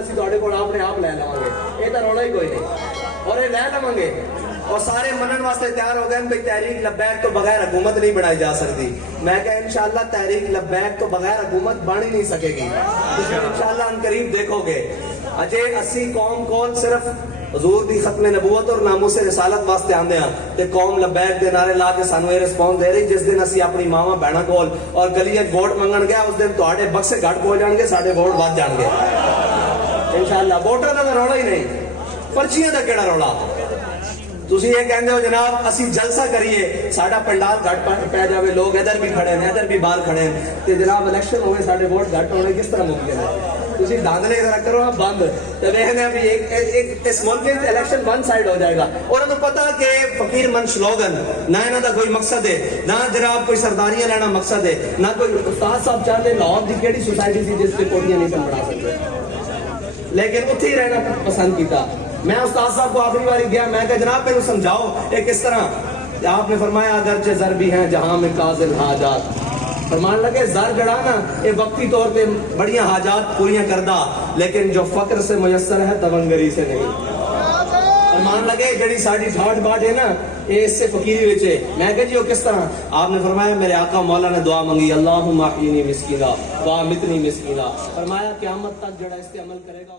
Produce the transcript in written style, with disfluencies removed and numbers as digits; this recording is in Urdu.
ਅਸੀਂ ਤੁਹਾਡੇ ਕੋਲ ਆਪਣੇ ਆਪ ਲੈ ਲਵਾਂਗੇ, ਇਹ ਤਾਂ ਰੌਲਾ ਹੀ ਕੋਈ ਨਹੀਂ। ਔਰ ਇਹ ਲੈ ਲਵਾਂਗੇ اور سارے منن واسطے تیار ہو گئے بھئی تحریک لبیک تو بغیر حکومت نہیں بنائی جا سکتی. میں کہا انشاءاللہ تحریک لبیک تو بغیر حکومت بن ہی نہیں سکے گی. انشاءاللہ ان قریب دیکھو گے. اجے اسی قوم کول صرف حضور دی ختم نبوت اور ناموس رسالت واسطے آندے ہیں تے قوم لبیک دے نعرے لا کے سانو یہ رسپانس دے رہی. جس دن اسی اپنی ماواں بہناں کول اور گلیاں ووٹ منگن گیا اس دن تہاڈے بکسے گھٹ ہو جان گے, ساڈے ووٹ ود جان گے انشاءاللہ. ووٹاں دا رولا ہی نہیں, پرچیاں دا کیڑا رولا. تسی یہ کہندے ہو جناب اسی جلسہ کریے ساڈا پنڈال گھٹ پہ جاوے, لوگ ادھر بھی کھڑے ہیں ادھر بھی باہر کھڑے ہیں تے جناب الیکشن ہوئے ساڈے ووٹ گھٹ ہونے کس طرح ممکن ہے؟ تسی دھاندلے ذرا کرو بند تے ویکھنے بھی ایک اس ملک میں الیکشن ون سائڈ ہو جائے گا. اور انہوں پتہ کہ فقیر من سلوگن نہ انہاں دا کوئی مقصد ہے, نہ جناب کوئی سرداریاں لینا مقصد ہے, نہ کوئی استاد صاحب چاہتے لاہور دی کیڑی سوسائٹی سی جس تے کوٹیاں نہیں بنا سکتے, لیکن اتھے ہی رہنا پسند کیتا. میں استاد صاحب کو آخری باری گیا, میں کہا جناب میرے سمجھاؤ یہ کس طرح. آپ نے فرمایا اگرچہ زر بھی ہیں جہاں میں قاضل حاجات. فرمان لگے زر جڑا نا یہ وقتی طور پہ بڑیاں حاجات پوریاں کردہ, لیکن جو فقر سے میسر ہے تونگری سے نہیں. فرمان لگے جڑی ساڑی ڈھاٹ باٹ ہے نا یہ اس سے فقیری وچے. میں کہا جی وہ کس طرح؟ آپ نے فرمایا میرے آقا مولا نے دعا منگی اللہم احیینی مسکینہ وامتنی مسکینہ. فرمایا قیامت تک جڑا اس پہ عمل کرے گا